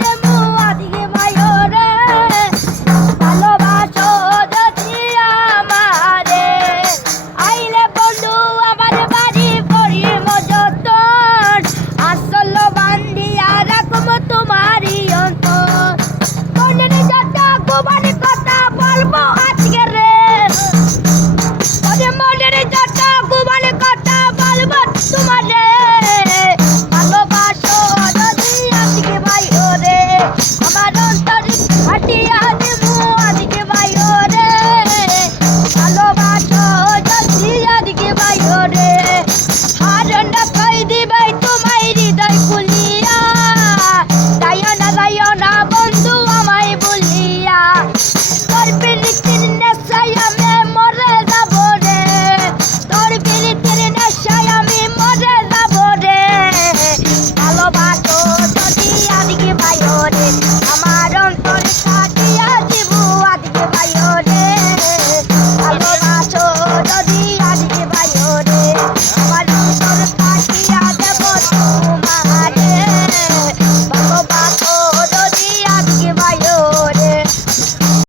দেমু আজকে মায়ো রে ভালোবাসো যদি আমারে আইলে বন্ধু আমার বাড়ি করিম যতন আসল বান্ধিয়া রাখব তোমারই অন্তর মনের যত গোপন কথা বলবো আজকে রে মনের যত গোপন কথা বলবো তোমারে ভালোবাসো যদি আজকে ভাই রে আমার